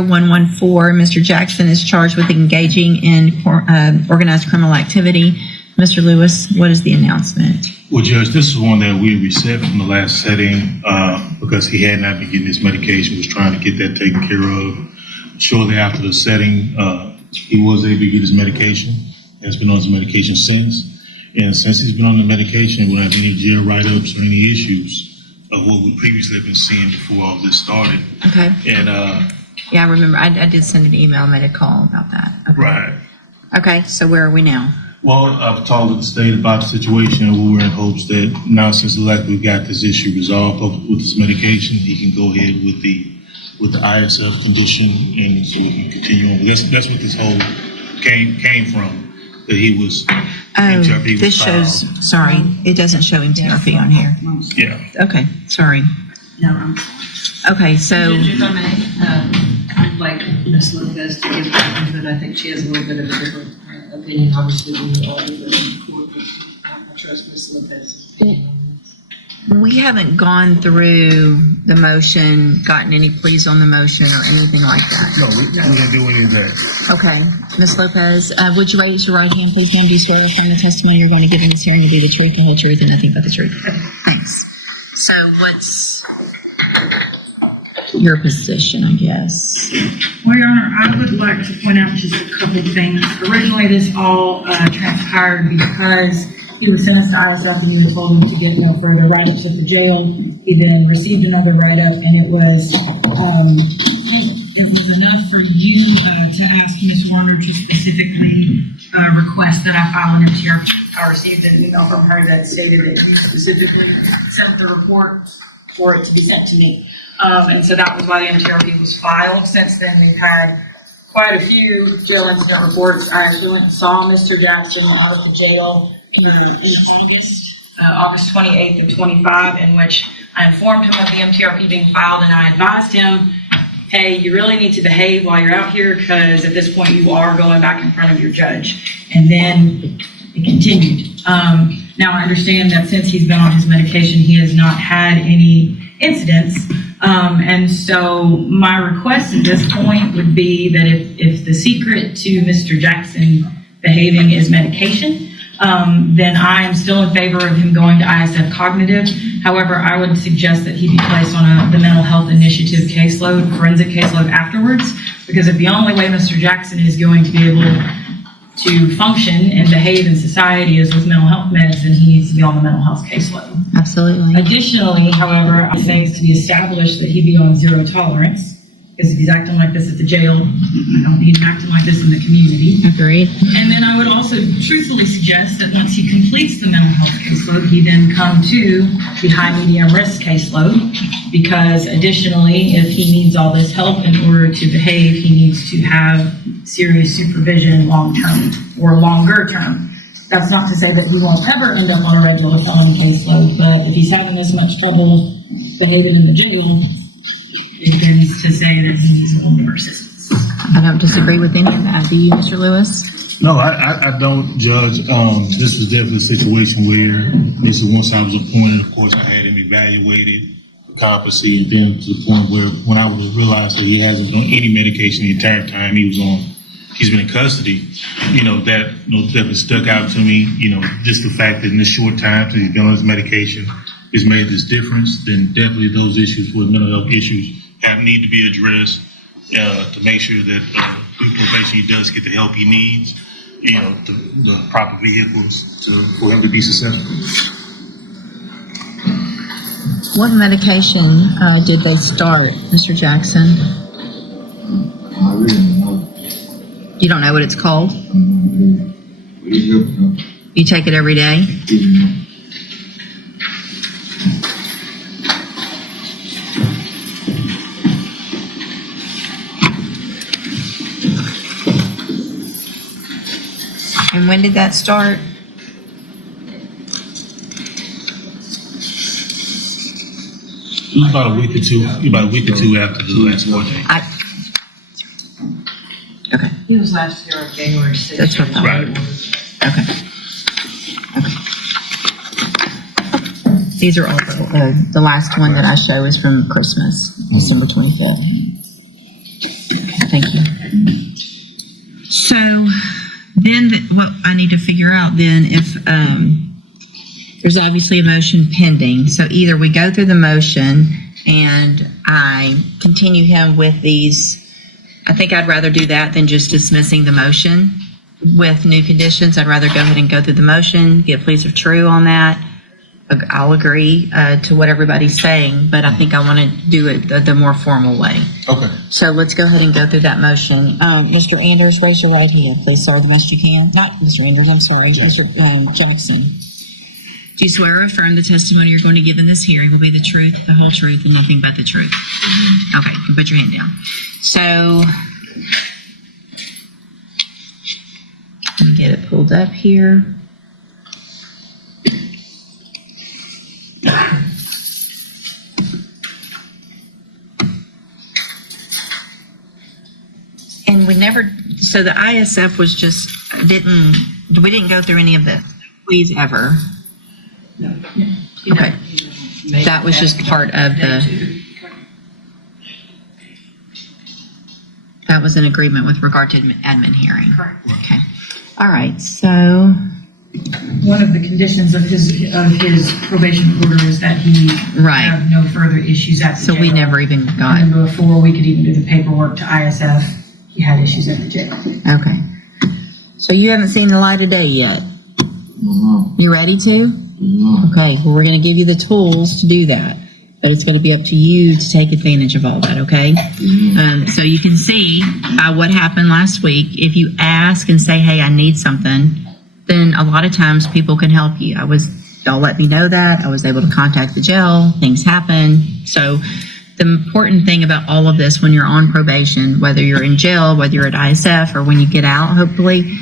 0114, Mr. Jackson is charged with engaging in organized criminal activity. Mr. Lewis, what is the announcement? Well, Judge, this is one that we received from the last setting because he had not been getting his medication, was trying to get that taken care of. Shortly after the setting, he was able to get his medication, and has been on his medication since. And since he's been on the medication, we don't have any jail write-ups or any issues of what we previously have been seeing before all this started. Okay. And yeah, I remember. I did send an email, made a call about that. Okay. right. Okay, so where are we now? Well, I've talked to the state about the situation, and we were in hopes that now since we've got this issue resolved with this medication, he can go ahead with the ISF condition, and so we can continue on. That's what this whole came from. That he was. MTRP this shows. Sorry, it doesn't show MTRP on here. Yeah. Okay, sorry. No, Okay, so. Judge, if I may, I'd like Ms. Lopez to give back, but I think she has a little bit of a different opinion, obviously, than you all do, but in court, I trust Ms. Lopez's opinion on this. We haven't gone through the motion, gotten any pleas on the motion or anything like that. No, we didn't do any of that. Okay, Ms. Lopez, would you raise your right hand, please, ma'am? Do you swear affirm the testimony you're going to give in this hearing to be the truth, the whole truth, and nothing but the truth? Thanks. So what's your position, I guess? Well, Your Honor, I would like to point out just a couple of things. Originally, this all transpired because he was sentenced to ISF and you had told him to get no further write-ups at the jail. He then received another write-up, and it was enough for you to ask Ms. Warner to specifically request that I file an MTRP. I received an email from her that stated that you specifically sent the report for it to be sent to me. And so that was why the MTRP was filed. Since then, we've had quite a few jail incident reports. I actually went and saw Mr. Jackson out of the jail in August 28th of 25, in which I informed him of the MTRP being filed, and I advised him, hey, you really need to behave while you're out here, because at this point you are going back in front of your judge. And then it continued. Now I understand that since he's been on his medication, he has not had any incidents. And so my request at this point would be that if the secret to Mr. Jackson behaving is medication, then I am still in favor of him going to ISF cognitive. However, I would suggest that he be placed on the mental health initiative caseload, forensic caseload afterwards, because if the only way Mr. Jackson is going to be able to function and behave in society is with mental health meds, then he needs to be on the mental health caseload. Absolutely. Additionally, however, I think it's to be established that he be on zero tolerance, because if he's acting like this at the jail, I don't need him acting like this in the community. Agreed. And then I would also truthfully suggest that once he completes the mental health caseload, he then come to the high medium risk caseload, because additionally, if he needs all this help in order to behave, he needs to have serious supervision long term or longer term. That's not to say that he won't ever end up on a regular felony caseload, but if he's having this much trouble behaving in the jail, it tends to say that he needs a little more assistance. I don't disagree with any of that. Do you, Mr. Lewis? No, I don't, Judge. This was definitely a situation where once I was appointed, of course, I had him evaluated for competency, and then to the point where when I realized that he hasn't been on any medication the entire time he's been in custody, that definitely stuck out to me. Just the fact that in this short time since he's been on his medication has made this difference. Then definitely those issues with mental health issues need to be addressed to make sure that through probation he does get the help he needs, the proper vehicles for him to be successful. What medication did they start, Mr. Jackson? I really don't know. You don't know what it's called? You take it every day? And when did that start? It was about a week or two after the last court date. Okay. He was last year on January 6th. That's what I thought. Right. Okay. These are all the last one that I show is from Christmas, December 25th. thank you. So then what I need to figure out then if there's obviously a motion pending. So either we go through the motion and I continue him with these. I think I'd rather do that than just dismissing the motion with new conditions. I'd rather go ahead and go through the motion, get pleas of true on that. I'll agree to what everybody's saying, but I think I want to do it the more formal way. Okay. So let's go ahead and go through that motion. Mr. Anders, raise your right hand, please, sir, the best you can. Not Mr. Anders, I'm sorry, Mr. Jackson. Do you swear or affirm the testimony you're going to give in this hearing will be the truth, the whole truth, and nothing but the truth? Okay, you can put your hand down. So, let me get it pulled up here. And we never, so the ISF was just, we didn't go through any of this, please, ever. No. Okay. That was just part of that was an agreement with regard to admin hearing. Correct. Okay. All right, so, One of the conditions of his probation order is that he Right. have no further issues at the so we jail. never even got, And before we could even do the paperwork to ISF, he had issues at the jail. okay. So you haven't seen the light of day yet? No, You ready to? no. Okay, well, we're going to give you the tools to do that, but it's going to be up to you to take advantage of all that, okay? So you can see by what happened last week, if you ask and say, hey, I need something, then a lot of times people can help you. Y'all let me know that. I was able to contact the jail. Things happen. So the important thing about all of this when you're on probation, whether you're in jail, whether you're at ISF, or when you get out, hopefully,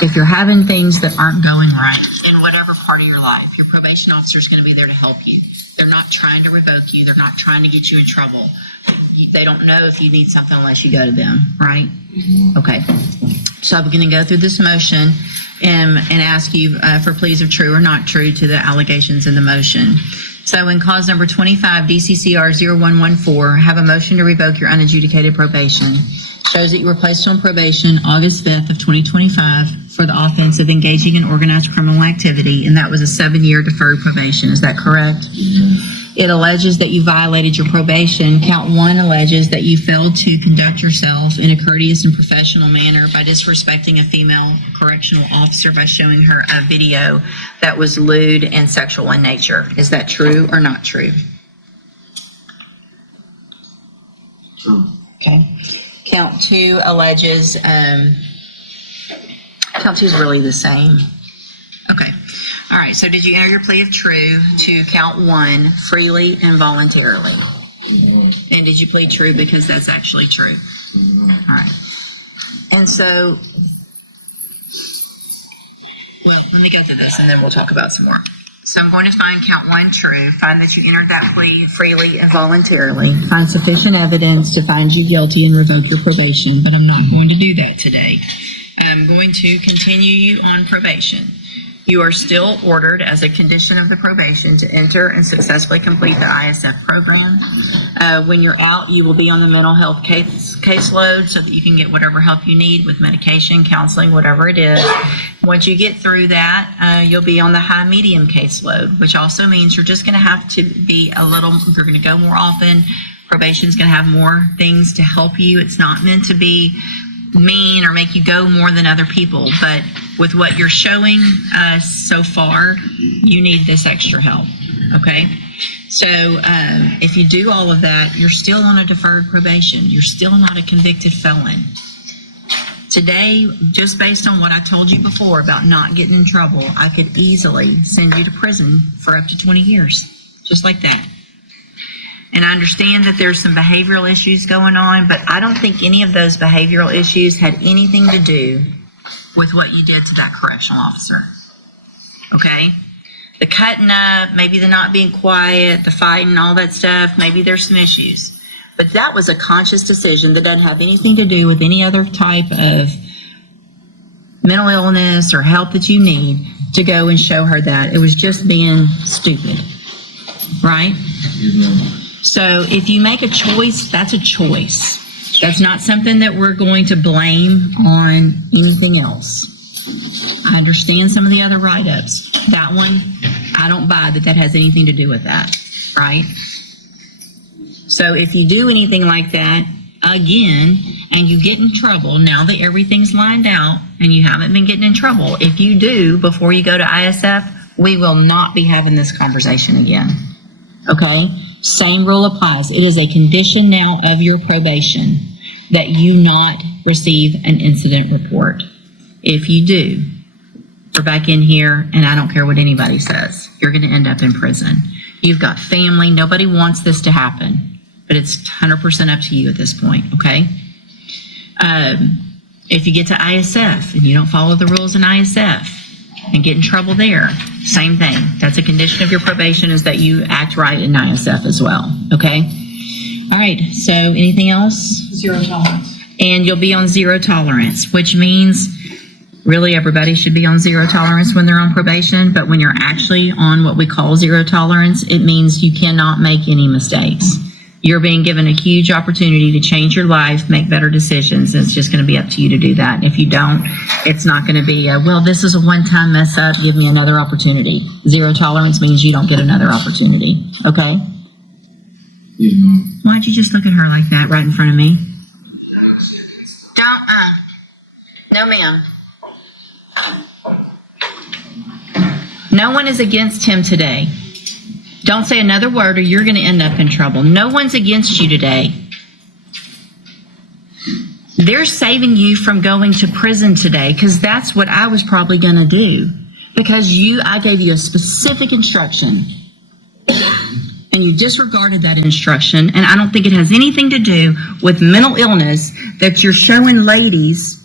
if you're having things that aren't going right in whatever part of your life, your probation officer is going to be there to help you. They're not trying to revoke you. They're not trying to get you in trouble. They don't know if you need something unless you go to them, right? Okay. So I'm going to go through this motion and ask you for pleas of true or not true to the allegations in the motion. So in cause number 25, DCCR 0114, have a motion to revoke your unadjudicated probation. Shows that you were placed on probation August 5th of 2025 for the offense of engaging in organized criminal activity, and that was a 7-year deferred probation. Is that correct? It alleges that you violated your probation. Count 1 alleges that you failed to conduct yourself in a courteous and professional manner by disrespecting a female correctional officer by showing her a video that was lewd and sexual in nature. Is that true or not true? True. Okay. Count 2 alleges, count 2 is really the same. Okay. All right. So did you enter your plea of true to count 1 freely and voluntarily? And did you plead true because that's actually true? All right. And so, well, let me go through this and then we'll talk about some more. So I'm going to find count 1 true, find that you entered that plea freely and voluntarily, find sufficient evidence to find you guilty and revoke your probation, but I'm not going to do that today. I'm going to continue you on probation. You are still ordered as a condition of the probation to enter and successfully complete the ISF program. When you're out, you will be on the mental health caseload so that you can get whatever help you need with medication, counseling, whatever it is. Once you get through that, you'll be on the high medium caseload, which also means you're just going to have to be you're going to go more often. Probation's going to have more things to help you. It's not meant to be mean or make you go more than other people, but with what you're showing so far, you need this extra help, okay? So if you do all of that, you're still on a deferred probation. You're still not a convicted felon. Today, just based on what I told you before about not getting in trouble, I could easily send you to prison for up to 20 years, just like that. And I understand that there's some behavioral issues going on, but I don't think any of those behavioral issues had anything to do with what you did to that correctional officer. Okay? The cutting up, maybe the not being quiet, the fighting, all that stuff, maybe there's some issues. But that was a conscious decision that doesn't have anything to do with any other type of mental illness or help that you need to go and show her that. It was just being stupid. Right? So if you make a choice, that's a choice. That's not something that we're going to blame on anything else. I understand some of the other write-ups. That one, I don't buy that has anything to do with that, right? So if you do anything like that again, and you get in trouble, now that everything's lined out and you haven't been getting in trouble, if you do before you go to ISF, we will not be having this conversation again. Okay? Same rule applies. It is a condition now of your probation that you not receive an incident report. If you do, we're back in here, and I don't care what anybody says. You're going to end up in prison. You've got family. Nobody wants this to happen, but it's 100% up to you at this point, okay? If you get to ISF and you don't follow the rules in ISF and get in trouble there, same thing. That's a condition of your probation, is that you act right in ISF as well, okay? All right, so anything else? 0 tolerance. And you'll be on 0 tolerance, which means really everybody should be on 0 tolerance when they're on probation, but when you're actually on what we call 0 tolerance, it means you cannot make any mistakes. You're being given a huge opportunity to change your life, make better decisions. It's just going to be up to you to do that. And if you don't, it's not going to be, well, this is a one-time mess up, give me another opportunity. 0 tolerance means you don't get another opportunity, okay? Yeah, ma'am. Why don't you just look at her like that right in front of me? No, ma'am. No one is against him today. Don't say another word or you're going to end up in trouble. No one's against you today. They're saving you from going to prison today because that's what I was probably going to do. Because I gave you a specific instruction and you disregarded that instruction, and I don't think it has anything to do with mental illness that you're showing ladies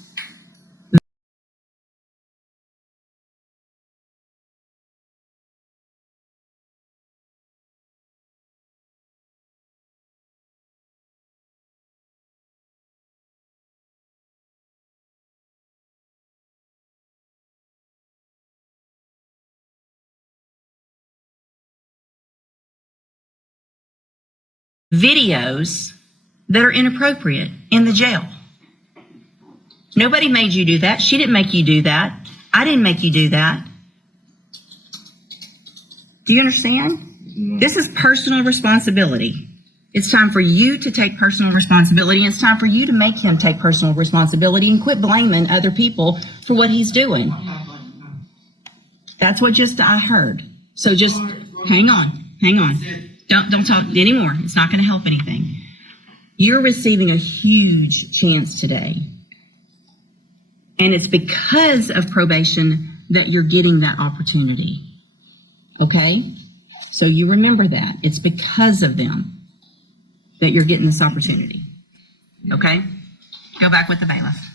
videos that are inappropriate in the jail. Nobody made you do that. She didn't make you do that. I didn't make you do that. Do you understand? This is personal responsibility. It's time for you to take personal responsibility. It's time for you to make him take personal responsibility and quit blaming other people for what he's doing. That's what just I heard. So just hang on. Don't talk anymore. It's not going to help anything. You're receiving a huge chance today. And it's because of probation that you're getting that opportunity. Okay? So you remember that. It's because of them that you're getting this opportunity. Okay? Go back with the bailiff.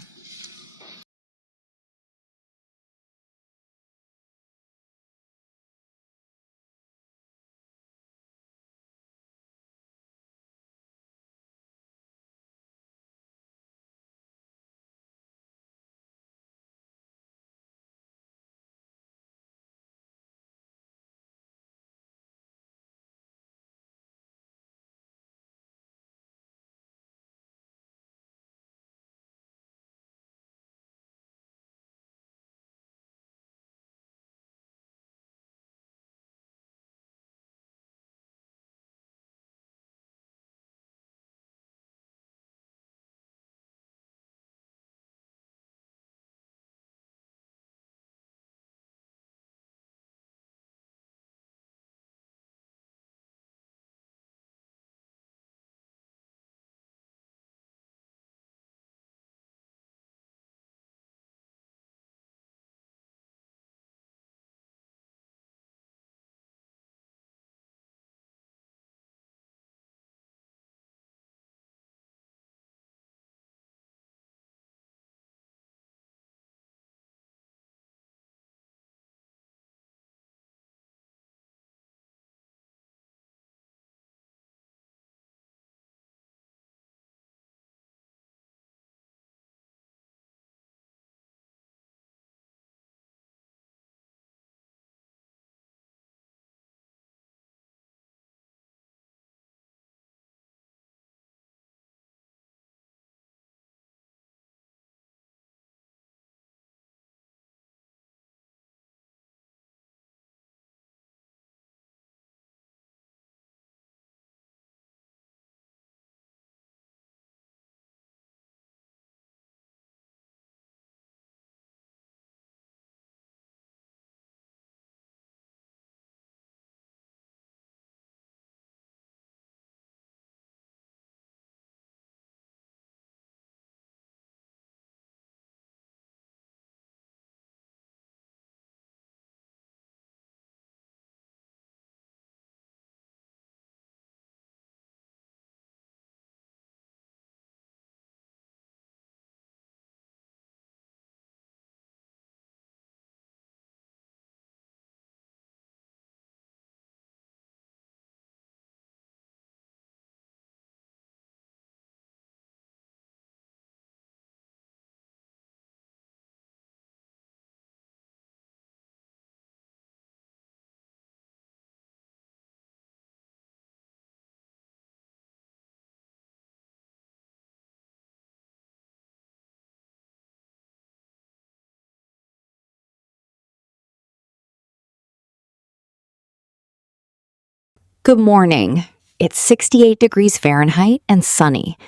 Good morning. It's 68 degrees Fahrenheit and sunny.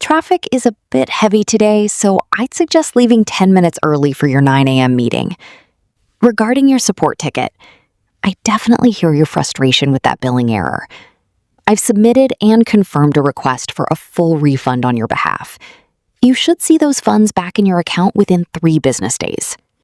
Traffic is a bit heavy today, so I'd suggest leaving 10 minutes early for your 9 a.m. meeting. Regarding your support ticket, I definitely hear your frustration with that billing error. I've submitted and confirmed a request for a full refund on your behalf. You should see those funds back in your account within 3 business days.